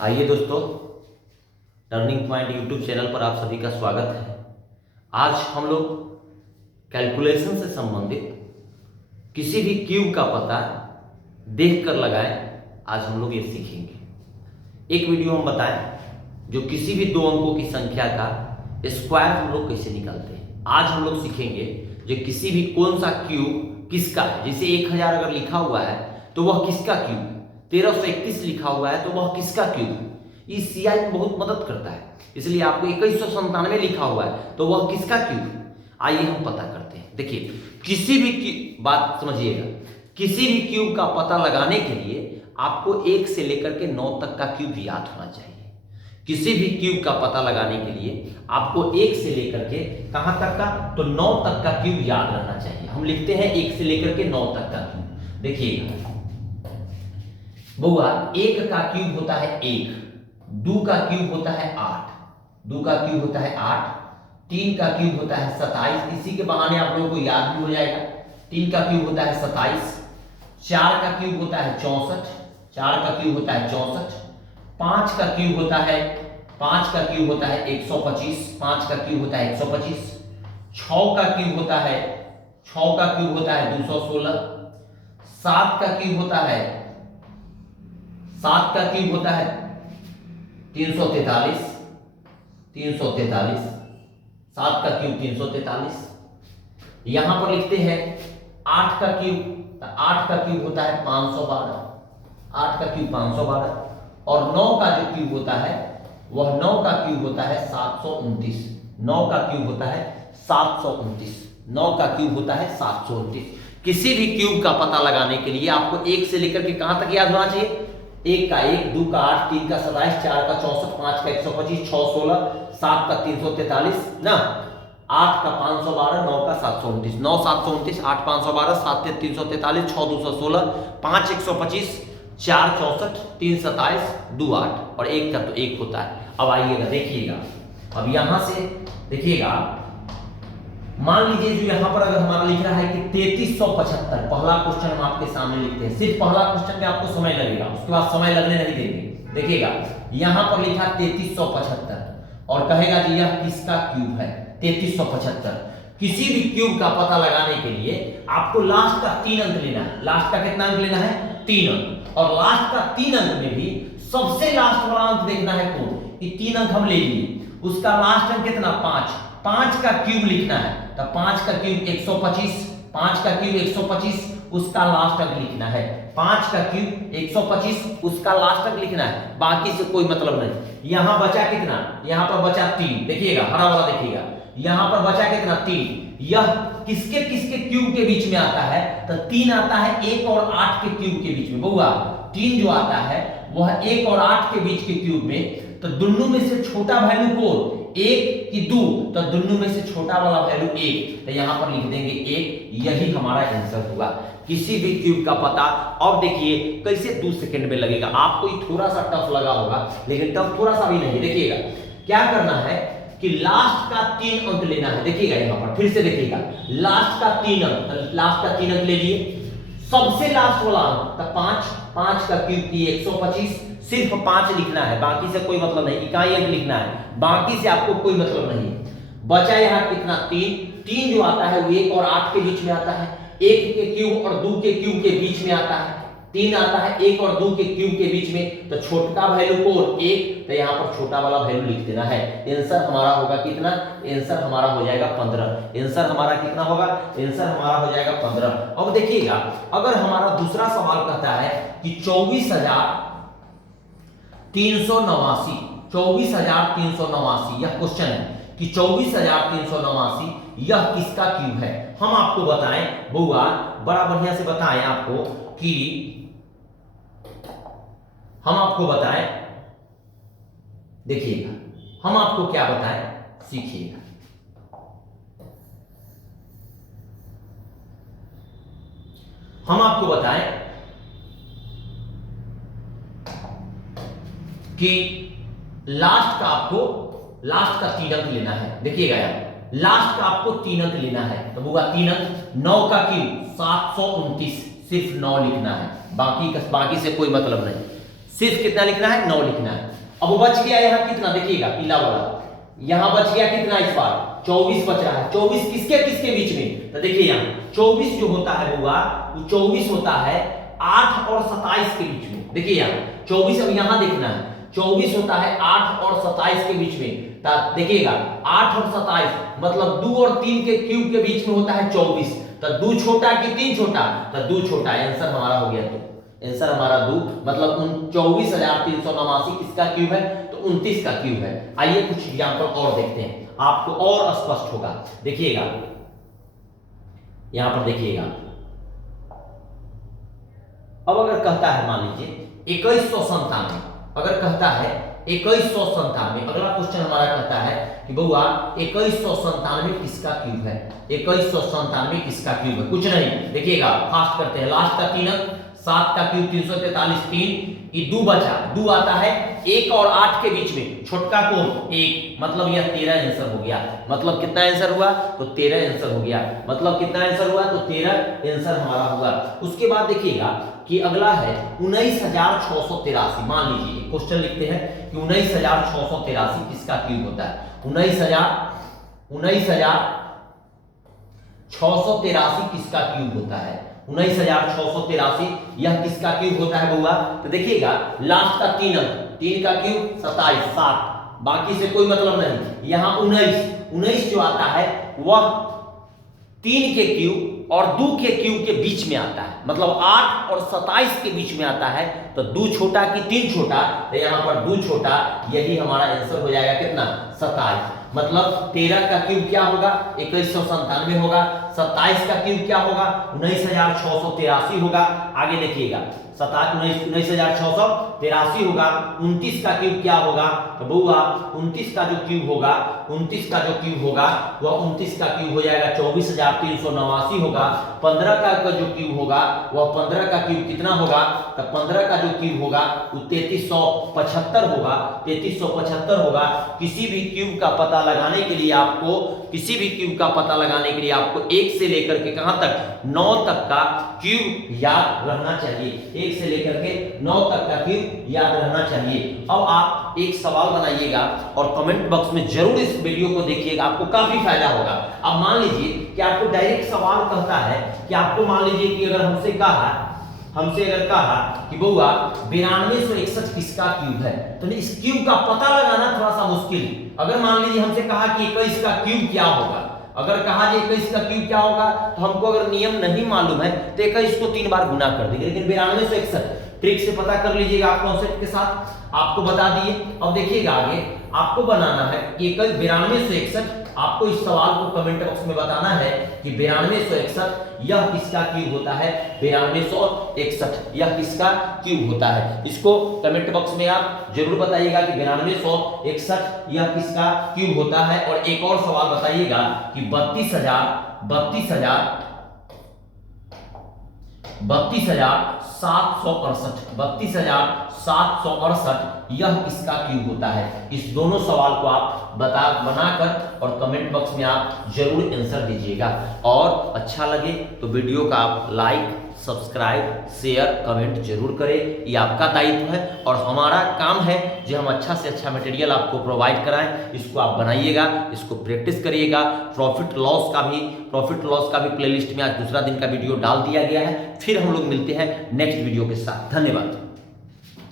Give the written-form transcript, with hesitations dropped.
आइए दोस्तों, turning point YouTube channel पर आप सभी का स्वागत है। आज हम लोग कैलकुलेशन से संबंधित किसी भी क्यूब का पता देखकर लगाएं, आज हम लोग ये सीखेंगे। एक वीडियो हम बताएं जो किसी भी दो अंकों की संख्या का स्क्वायर हम लोग कैसे निकालते हैं। आज हम लोग सीखेंगे जो किसी भी कौन सा क्यूब किसका है। जैसे 1000 अगर लिखा हुआ है तो वह किसका क्यूब है, 1331 लिखा हुआ है तो वह किसका क्यूब है। ये सीआई में बहुत मदद करता है, इसलिए आपको 2197 लिखा हुआ है तो वह किसका क्यूब है। आइए हम पता करते हैं। देखिए, किसी भी बात समझिएगा, किसी भी क्यूब का पता लगाने के लिए आपको 1 से लेकर के 9 तक का क्यूब याद होना चाहिए। किसी भी क्यूब का पता लगाने के लिए आपको 1 से लेकर के कहां तक का, तो 9 तक का क्यूब याद रहना चाहिए। हम लिखते हैं 1 से लेकर के 9 तक का क्यूब। देखिएगा बउआ, 1 का क्यूब होता है 1, 2 का क्यूब होता है 8, 2 का क्यूब होता है 8, 3 का क्यूब होता है 27, इसी के बहाने आप लोगों को याद भी हो जाएगा। 3 का क्यूब होता है 27, 4 का क्यूब होता है 64, 4 का क्यूब होता है 64, 5 का क्यूब होता है 125, 5 का क्यूब होता है 125, 6 का क्यूब होता है 216, 7 का क्यूब होता है 343, 7 का क्यूब 343। यहां पर लिखते हैं 8 का क्यूब, तो 8 का क्यूब होता है 512, 8 का क्यूब 512। और 9 का जो क्यूब होता है वह 9 का क्यूब होता है 729, 9 का क्यूब होता है 729, 9 का क्यूब होता है 729। किसी भी क्यूब का पता लगाने के लिए आपको 1 से लेकर के कहां तक याद होना चाहिए। 1 का 1, 2 का 8, 3 का 27, 4 का 64, 5 का 125, 6 16, 7 का 343 ना, 8 का 512, 9 का 729, 9 729, 8 512, 7 343, 6 216, 5 125, 4 64, 3 27, 2 8 और 1 का तो 1 होता है। अब आइएगा देखिएगा, अब यहां से देखिएगा, मान लीजिए जो यहां पर अगर हमारा लिख रहा है कि 3375, पहला क्वेश्चन हम आपके सामने लिखते हैं। सिर्फ पहला क्वेश्चन में आपको समय लगेगा, उसके बाद समय लगने नहीं देंगे। देखिएगा यहां पर लिखा 3375 और कहेगा कि यह किसका क्यूब है, 3375। किसी भी क्यूब का पता लगाने के लिए आपको लास्ट का 3 अंक लेना है। लास्ट का कितना अंक लेना है, 3 अंक। और लास्ट का 3 अंक में भी सबसे लास्ट वाला अंक देखना है कौन। ये 3 अंक हम ले लिए, उसका लास्ट अंक कितना, 5, 5 का क्यूब लिखना है। तो 5 का क्यूब 125, 5 का क्यूब 125, उसका लास्ट अंक लिखना है। 5 का क्यूब 125, उसका लास्ट अंक लिखना है, बाकी से कोई मतलब नहीं। यहां बचा कितना, यहां पर बचा 3। देखिएगा हरा वाला, देखिएगा यहां पर बचा कितना, 3। यह किसके किसके क्यूब के बीच में आता है, तो 3 आता है 1 और 8 के क्यूब के बीच में। बउआ 3 जो आता है वह 1 और 8 के बीच के क्यूब में। तो दोनों में से छोटा वैल्यू कौन, 1 कि 2, तो दोनों में से छोटा वाला वैल्यू 1, तो यहां पर लिख देंगे 1। यही हमारा आंसर हुआ किसी भी क्यूब का पता। अब देखिए कैसे 2 सेकंड में लगेगा। आपको ये थोड़ा सा टफ लगा होगा, लेकिन टफ थोड़ा सा भी नहीं। देखिएगा क्या करना है कि लास्ट का 3 अंक लेना है। देखिएगा यहां पर फिर से देखिएगा, लास्ट का 3 अंक, लास्ट का 3 अंक ले लिए। सबसे लास्ट वाला अंक तो 5, 5 का क्यूब की 125, सिर्फ 5 लिखना है, बाकी से कोई मतलब नहीं। इकाई अंक लिखना है, बाकी से आपको कोई मतलब नहीं। बचा यहां कितना, 3। 3 जो आता है वो 1 और 8 के बीच में आता है, 1 के क्यूब और 2 के क्यूब के बीच में आता है। 3 आता है 1 और 2 के क्यूब के बीच में, तो छोटा वैल्यू कौन, 1, तो यहां पर छोटा वाला वैल्यू लिख देना है। आंसर हमारा होगा कितना, आंसर हमारा हो जाएगा 15। आंसर हमारा कितना होगा, आंसर हमारा हो जाएगा 15। अब देखिएगा अगर हमारा दूसरा सवाल कहता है कि 24389, 24389, यह क्वेश्चन है कि 24389 यह किसका क्यूब है। हम आपको बताएं बउआ, बड़ा बढ़िया से बताएं आपको कि हम आपको बताएं, देखिएगा हम आपको क्या बताएं, सीखिएगा। हम आपको बताएं कि लास्ट का आपको, लास्ट का 3 अंक लेना है। देखिएगा यार, लास्ट का आपको 3 अंक लेना है, तो होगा 3 अंक। 9 का क्यूब 729, सिर्फ 9 लिखना है, बाकी से कोई मतलब नहीं। सिर्फ कितना लिखना है, 9 लिखना है। अब बच गया यहाँ कितना, देखिएगा पीला वाला, यहाँ बच गया कितना इस बार 24 बच रहा है। 24 किसके किसके बीच में, तो देखिए यहाँ 24 जो होता है बुआ, वो 24 होता है 8 और 27 के बीच में। देखिए यहाँ 24, अब यहाँ देखना है, 24 होता है 8 और 27 के बीच में। देखिएगा 8 और 27 मतलब 2 और 3 के क्यूब के बीच में होता है 24। तो 2 छोटा कि 3 छोटा, तो 2 छोटा, आंसर हमारा हो गया। तो आंसर हमारा 2 मतलब 24,389 किसका क्यूब है, तो 29 का क्यूब है। आइए कुछ एग्जांपल और देखते हैं, आपको और स्पष्ट होगा। देखिएगा यहां पर देखिएगा, अब अगर कहता है मान लीजिए 2197, अगर कहता है 2197, अगला क्वेश्चन हमारा कहता है कि बउआ 2197 किसका क्यूब है, 2197 किसका क्यूब है। कुछ नहीं, देखिएगा फास्ट करते हैं, लास्ट का 3 अंक, 7 का क्यूब 343, 3 ये 2 बचा, 2 आता है 1 और 8 के बीच में, छोटका कौन 1, मतलब यह 13 आंसर हो गया। मतलब कितना आंसर हुआ, तो 13 आंसर हो गया। मतलब कितना आंसर हुआ, तो 13 आंसर हमारा हुआ। उसके बाद देखिएगा कि अगला है 19,683। मान लीजिए क्वेश्चन लिखते हैं कि 19,683 किसका क्यूब होता है। 19,683 किसका क्यूब होता है, 19,683 यह किसका क्यूब होता है बउआ। तो देखिएगा लास्ट का 3 अंक, 3 का क्यूब 27, 7, बाकी से कोई मतलब नहीं। यहां 19 जो आता है वह 3 के क्यूब और 2 के क्यूब के बीच में आता है, मतलब 8 और 27 के बीच में आता है। तो 2 छोटा कि 3 छोटा, तो यहां पर 2 छोटा, यही हमारा आंसर हो जाएगा कितना, 27। मतलब 13 का क्यूब क्या होगा, 2197 होगा। 27 का क्यूब क्या होगा, 19,683 होगा। आगे देखिएगा 19,683 होगा। 29 का क्यूब क्या होगा, तो बउआ 29 का जो क्यूब होगा, 29 का जो क्यूब होगा वह 29 का क्यूब हो जाएगा 24,389 होगा। 15 का जो क्यूब होगा वह 15 का क्यूब कितना होगा, तो 15 का जो क्यूब होगा वो 3375 होगा। 3375 होगा। किसी भी क्यूब का पता लगाने के लिए आपको, किसी भी क्यूब का पता लगाने के लिए आपको 1 से लेकर के कहां तक, 9 तक का क्यूब याद रहना चाहिए। 1 से लेकर के 9 तक का क्यूब याद रहना चाहिए। अब आप एक सवाल बनाइएगा और कमेंट बॉक्स में जरूर इस वीडियो को देखिएगा, आपको काफी फायदा होगा। अब मान लीजिए कि आपको डायरेक्ट सवाल कहता है कि आपको मान लीजिए कि अगर हमसे अगर कहा कि बउआ 9261 किसका क्यूब है, तो इस क्यूब का पता लगाना थोड़ा सा मुश्किल। अगर मान लीजिए हमसे कहा कि 21 का क्यूब क्या होगा, अगर कहा जी 21 का क्यूब क्या होगा, तो हमको अगर नियम नहीं मालूम है तो 21 को 3 बार गुना कर देंगे। लेकिन 9261 ट्रिक से पता कर लीजिएगा आप कॉन्सेप्ट के साथ, आपको बता दिए। अब देखिएगा आगे आपको बनाना है कि 9261, आपको इस सवाल को कमेंट बॉक्स में बताना है कि 9261 यह किसका क्यूब होता है, 9261 यह किसका क्यूब होता है। इसको कमेंट बॉक्स में आप जरूर बताइएगा कि 9261 यह किसका क्यूब होता है। और एक और सवाल बताइएगा कि 32,768 यह किसका क्यूब होता है। इस दोनों सवाल को आप बनाकर और कमेंट बॉक्स में आप जरूर आंसर दीजिएगा। और अच्छा लगे तो वीडियो का आप लाइक, सब्सक्राइब, शेयर, कमेंट जरूर करें, ये आपका दायित्व है और हमारा काम है जो हम अच्छा से अच्छा मटेरियल आपको प्रोवाइड कराएं। इसको आप बनाइएगा, इसको प्रैक्टिस करिएगा। प्रॉफिट लॉस का भी प्लेलिस्ट में आज दूसरा दिन का वीडियो डाल दिया गया है। फिर हम लोग मिलते हैं नेक्स्ट वीडियो के साथ। धन्यवाद।